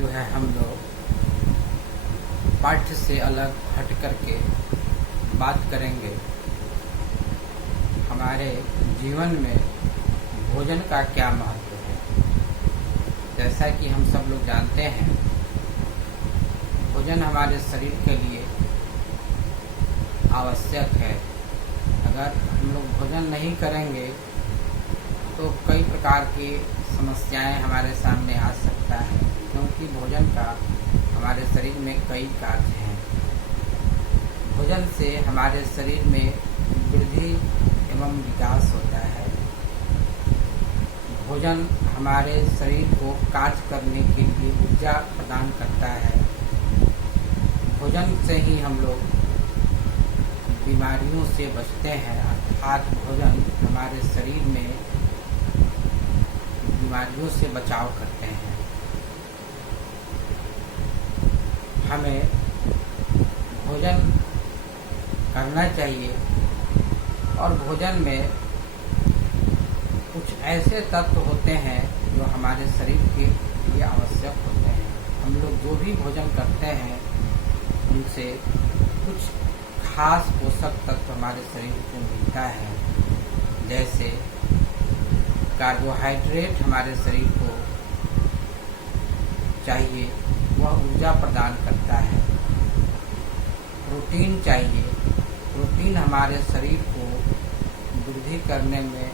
जो है हम लोग पाठ्य से अलग हट करके बात करेंगे हमारे जीवन में भोजन का क्या महत्व है। जैसा कि हम सब लोग जानते हैं, भोजन हमारे शरीर के लिए आवश्यक है। अगर हम लोग भोजन नहीं करेंगे तो कई प्रकार की समस्याएं हमारे सामने आ सकता है, क्योंकि भोजन का हमारे शरीर में कई कार्य हैं। भोजन से हमारे शरीर में वृद्धि एवं विकास होता है। भोजन हमारे शरीर को कार्य करने के लिए ऊर्जा प्रदान करता है। भोजन से ही हम लोग बीमारियों से बचते हैं, अर्थात भोजन हमारे शरीर में बीमारियों से बचाव करते हैं। हमें भोजन करना चाहिए और भोजन में कुछ ऐसे तत्व होते हैं जो हमारे शरीर के लिए आवश्यक होते हैं। हम लोग जो भी भोजन करते हैं उनसे कुछ खास पोषक तत्व हमारे शरीर को मिलता है। जैसे कार्बोहाइड्रेट हमारे शरीर को चाहिए, वह ऊर्जा प्रदान करता है। प्रोटीन चाहिए, प्रोटीन हमारे शरीर को वृद्धि करने में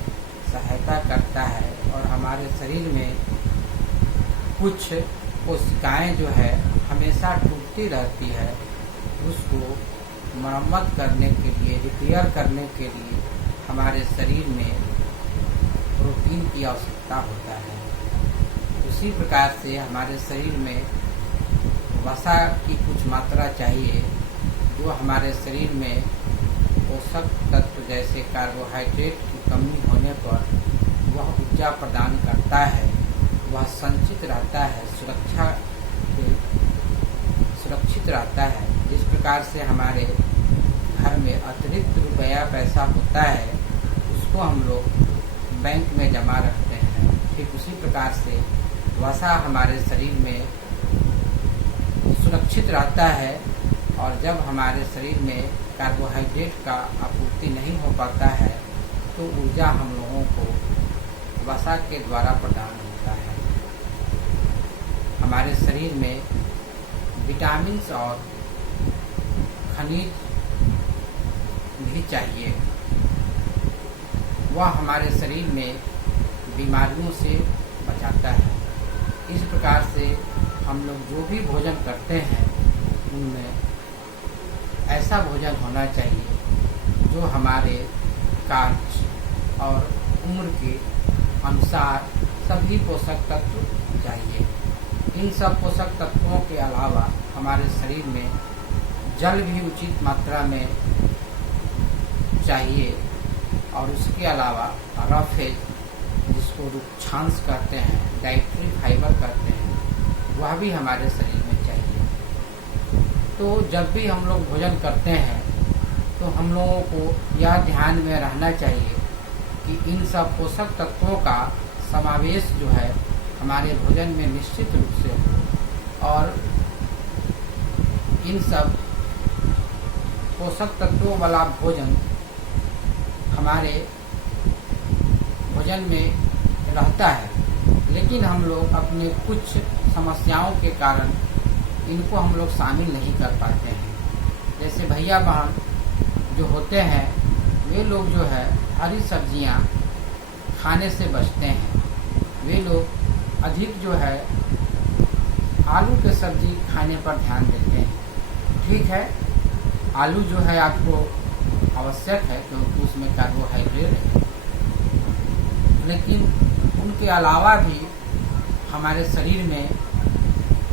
सहायता करता है और हमारे शरीर में कुछ कोशिकाएं जो है हमेशा टूटती रहती है, उसको मरम्मत करने के लिए, रिपेयर करने के लिए हमारे शरीर में प्रोटीन की आवश्यकता होता है। उसी प्रकार से हमारे शरीर में वसा की कुछ मात्रा चाहिए, जो हमारे शरीर में पोषक तत्व जैसे कार्बोहाइड्रेट की कमी होने पर वह ऊर्जा प्रदान करता है, वह संचित रहता है, सुरक्षित रहता है। जिस प्रकार से हमारे घर में अतिरिक्त रुपया पैसा होता है, उसको हम लोग बैंक में जमा रखते हैं, ठीक उसी प्रकार से वसा हमारे शरीर में सुरक्षित रहता है। और जब हमारे शरीर में कार्बोहाइड्रेट का आपूर्ति नहीं हो पाता है तो ऊर्जा हम लोगों को वसा के द्वारा प्रदान होता है। हमारे शरीर में विटामिन और खनिज भी चाहिए, वह हमारे शरीर में बीमारियों से बचाता है। इस प्रकार से हम लोग जो भी भोजन करते हैं उनमें ऐसा भोजन होना चाहिए जो हमारे कार्य और उम्र के अनुसार सभी पोषक तत्व चाहिए। इन सब पोषक तत्वों के अलावा हमारे शरीर में जल भी उचित मात्रा में चाहिए, और उसके अलावा रफेज, जिसको रुक्षांश कहते हैं, डाइटरी फाइबर कहते हैं, वह भी हमारे शरीर में चाहिए। तो जब भी हम लोग भोजन करते हैं तो हम लोगों को यह ध्यान में रहना चाहिए कि इन सब पोषक तत्वों का समावेश जो है हमारे भोजन में निश्चित रूप से हो, और इन सब पोषक तत्वों वाला भोजन हमारे भोजन में रहता है। लेकिन हम लोग अपने कुछ समस्याओं के कारण इनको हम लोग शामिल नहीं कर पाते हैं। जैसे भैया बहन जो होते हैं, वे लोग जो है हरी सब्जियां खाने से बचते हैं। वे लोग अधिक जो है आलू के सब्जी खाने पर ध्यान देते हैं। ठीक है, आलू जो है आपको आवश्यक है क्योंकि उसमें कार्बोहाइड्रेट है, लेकिन उनके अलावा भी हमारे शरीर में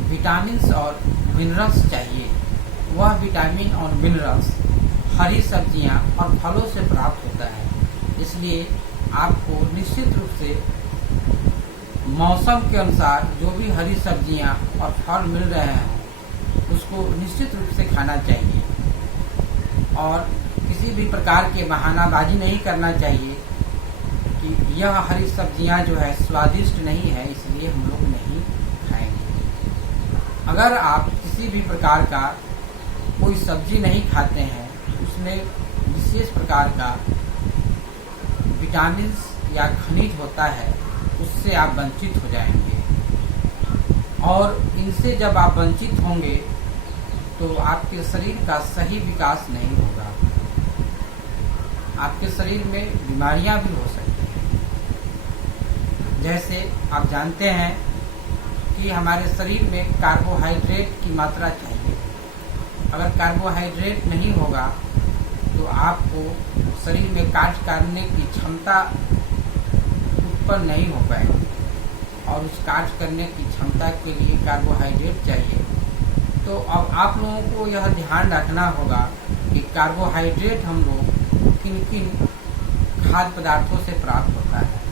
विटामिन और मिनरल्स चाहिए। वह विटामिन और मिनरल्स हरी सब्जियां और फलों से प्राप्त होता है। इसलिए आपको निश्चित रूप से मौसम के अनुसार जो भी हरी सब्जियां और फल मिल रहे हैं उसको निश्चित रूप से खाना चाहिए, और किसी भी प्रकार के बहानाबाजी नहीं करना चाहिए कि यह हरी सब्जियां जो है स्वादिष्ट नहीं है इसलिए हम लोग नहीं खाएंगे। अगर आप किसी भी प्रकार का कोई सब्जी नहीं खाते हैं, उसमें विशेष प्रकार का विटामिन या खनिज होता है, उससे आप वंचित हो जाएंगे। और इनसे जब आप वंचित होंगे तो आपके शरीर का सही विकास नहीं होगा। आपके शरीर में बीमारियां भी हो सकती हैं। जैसे आप जानते हैं कि हमारे शरीर में कार्बोहाइड्रेट की मात्रा चाहिए। अगर कार्बोहाइड्रेट नहीं होगा तो आपको शरीर में कार्य करने की क्षमता उत्पन्न नहीं हो पाएगी, और उस कार्य करने की क्षमता के लिए कार्बोहाइड्रेट चाहिए। तो अब आप लोगों को यह ध्यान रखना होगा कि कार्बोहाइड्रेट हम लोग किन किन खाद्य पदार्थों से प्राप्त होता है।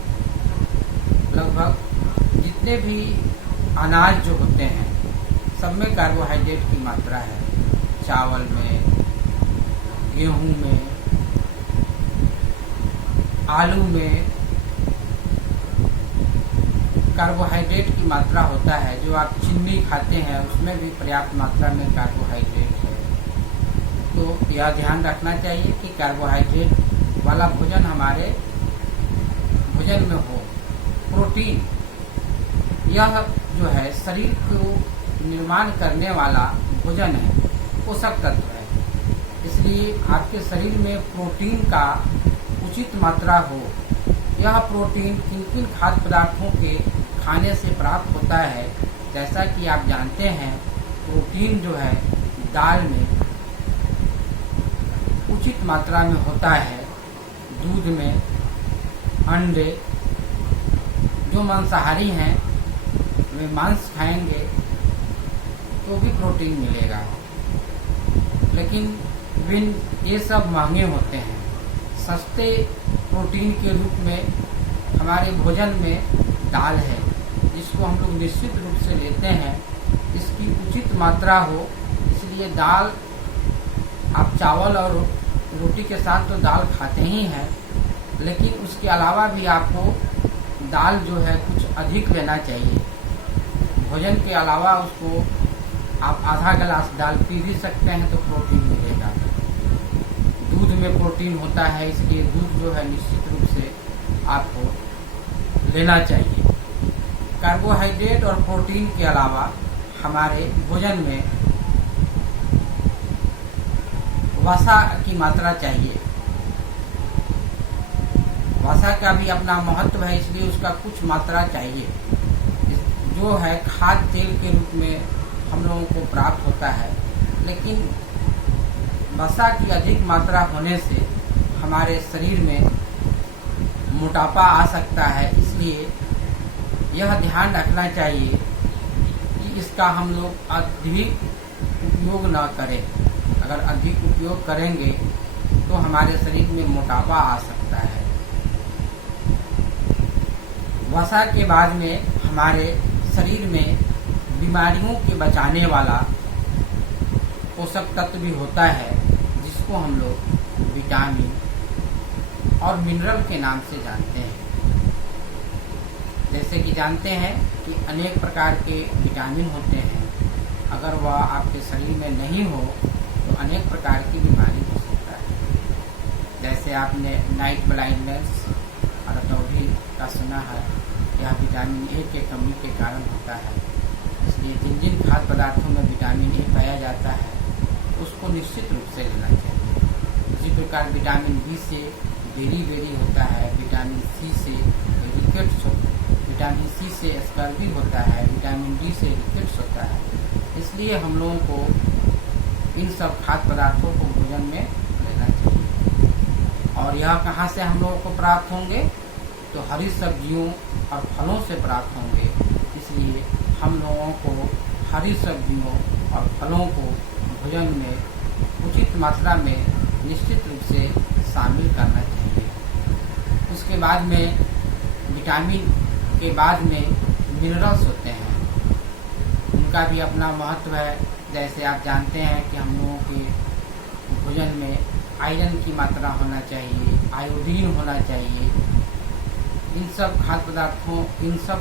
लगभग जितने भी अनाज जो होते हैं सब में कार्बोहाइड्रेट की मात्रा है। चावल में, गेहूं में, आलू में कार्बोहाइड्रेट की मात्रा होता है। जो आप चीनी खाते हैं उसमें भी पर्याप्त मात्रा में कार्बोहाइड्रेट है। तो यह ध्यान रखना चाहिए कि कार्बोहाइड्रेट वाला भोजन हमारे भोजन में हो। प्रोटीन, यह जो है शरीर को निर्माण करने वाला भोजन है, पोषक तत्व है। इसलिए आपके शरीर में प्रोटीन का उचित मात्रा हो। यह प्रोटीन किन किन खाद्य पदार्थों के खाने से प्राप्त होता है, जैसा कि आप जानते हैं प्रोटीन जो है दाल में उचित मात्रा में होता है, दूध में, अंडे। जो मांसाहारी हैं वे मांस खाएंगे तो भी प्रोटीन मिलेगा, लेकिन ये सब महंगे होते हैं। सस्ते प्रोटीन के रूप में हमारे भोजन में दाल है, जिसको हम लोग निश्चित रूप से लेते हैं। इसकी उचित मात्रा हो, इसलिए दाल, आप चावल और रोटी के साथ तो दाल खाते ही हैं, लेकिन उसके अलावा भी आपको दाल जो है कुछ अधिक लेना चाहिए। भोजन के अलावा उसको आप आधा गिलास दाल पी भी सकते हैं तो प्रोटीन मिलेगा। दूध में प्रोटीन होता है, इसलिए दूध जो है निश्चित रूप से आपको लेना चाहिए। कार्बोहाइड्रेट और प्रोटीन के अलावा हमारे भोजन में वसा की मात्रा चाहिए। वसा का भी अपना महत्व है, इसलिए उसका कुछ मात्रा चाहिए, जो है खाद्य तेल के रूप में हम लोगों को प्राप्त होता है। लेकिन वसा की अधिक मात्रा होने से हमारे शरीर में मोटापा आ सकता है। इसलिए यह ध्यान रखना चाहिए कि इसका हम लोग अधिक उपयोग न करें। अगर अधिक उपयोग करेंगे तो हमारे शरीर में मोटापा आ सकता है। वसा के बाद में हमारे शरीर में बीमारियों के बचाने वाला पोषक तत्व भी होता है, जिसको हम लोग विटामिन और मिनरल के नाम से जानते हैं। जैसे कि जानते हैं कि अनेक प्रकार के विटामिन होते हैं, अगर वह आपके शरीर में नहीं हो तो अनेक प्रकार की बीमारी हो सकता है। जैसे आपने नाइट ब्लाइंडनेस और रतौंधी का सुना है, यह विटामिन ए के कमी के कारण होता है। इसलिए जिन जिन खाद्य पदार्थों में विटामिन ए पाया जाता है उसको निश्चित रूप से लेना चाहिए। इसी प्रकार विटामिन बी से बेरी होता है, विटामिन सी से रिकेट्स, विटामिन सी से स्कर्वी होता है, विटामिन डी से रिकेट्स होता है। इसलिए हम लोगों को इन सब खाद्य पदार्थों को भोजन में लेना चाहिए। और यह कहाँ से हम लोगों को प्राप्त होंगे? तो हरी सब्जियों और फलों से प्राप्त होंगे। इसलिए हम लोगों को हरी सब्जियों और फलों को भोजन में उचित मात्रा में निश्चित रूप से शामिल करना चाहिए। उसके बाद में विटामिन के बाद में मिनरल्स होते हैं, उनका भी अपना महत्व है। जैसे आप जानते हैं कि हम लोगों के भोजन में आयरन की मात्रा होना चाहिए, आयोडीन होना चाहिए। इन सब खाद्य पदार्थों, इन सब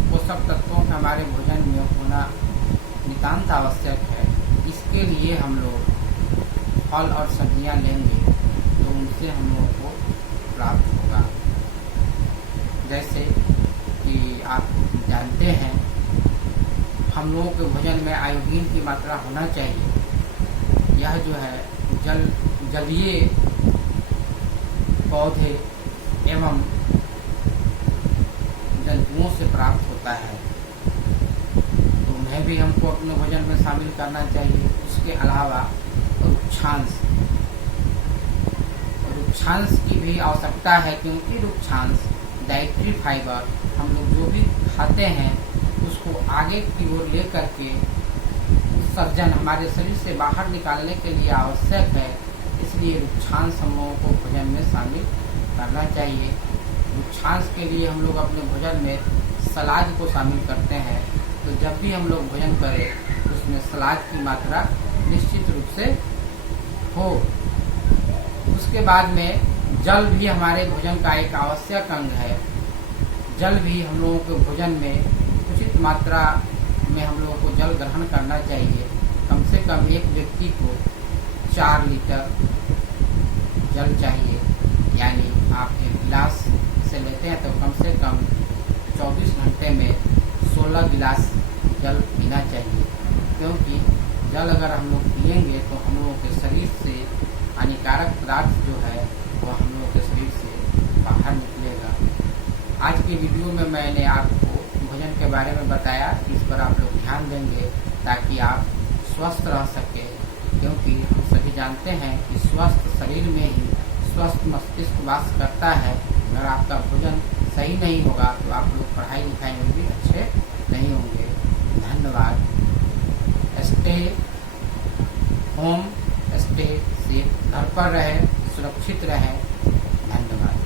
पोषक तत्वों का हमारे भोजन में होना नितांत नितांत आवश्यक है। इसके लिए हम लोग फल और सब्जियां लेंगे तो उनसे हम लोगों को प्राप्त होगा। जैसे कि आप जानते हैं हम लोगों के भोजन में आयोडीन की मात्रा होना चाहिए। यह जो है जलीय पौधे एवं जंतुओं से प्राप्त होता है, तो उन्हें भी हमको अपने भोजन में शामिल करना चाहिए। उसके अलावा रुक्षांश की भी आवश्यकता है, क्योंकि रुक्षांश डाइटरी फाइबर हम लोग जो भी खाते हैं उसको आगे की ओर ले करके उत्सर्जन हमारे शरीर से बाहर निकालने के लिए आवश्यक है। इसलिए रुक्षांश हम लोगों को भोजन में शामिल करना चाहिए। रुक्षांश के लिए हम लोग अपने भोजन में सलाद को शामिल करते हैं, तो जब भी हम लोग भोजन करें उसमें सलाद की मात्रा निश्चित रूप से हो। उसके बाद में जल भी हमारे भोजन का एक आवश्यक अंग है। जल भी हम लोगों के भोजन में उचित मात्रा में हम लोगों को जल ग्रहण करना चाहिए। कम से कम एक व्यक्ति को 4 लीटर जल चाहिए, यानी आप एक गिलास से लेते हैं तो कम से कम 24 घंटे में 16 गिलास जल पीना चाहिए। क्योंकि जल अगर हम लोग पिएंगे तो हम लोगों के शरीर से हानिकारक पदार्थ जो है वो हम लोगों के शरीर से बाहर निकलेगा। आज की वीडियो में मैंने आपको भोजन के बारे में बताया, इस पर आप लोग ध्यान देंगे ताकि आप स्वस्थ रह सके। क्योंकि हम सभी जानते हैं कि स्वस्थ शरीर में ही स्वस्थ मस्तिष्क वास करता है। अगर आपका भोजन सही नहीं होगा तो आप लोग पढ़ाई लिखाई में भी अच्छे नहीं होंगे। धन्यवाद। स्टे होम, स्टे सेफ, घर पर रहें, सुरक्षित रहें।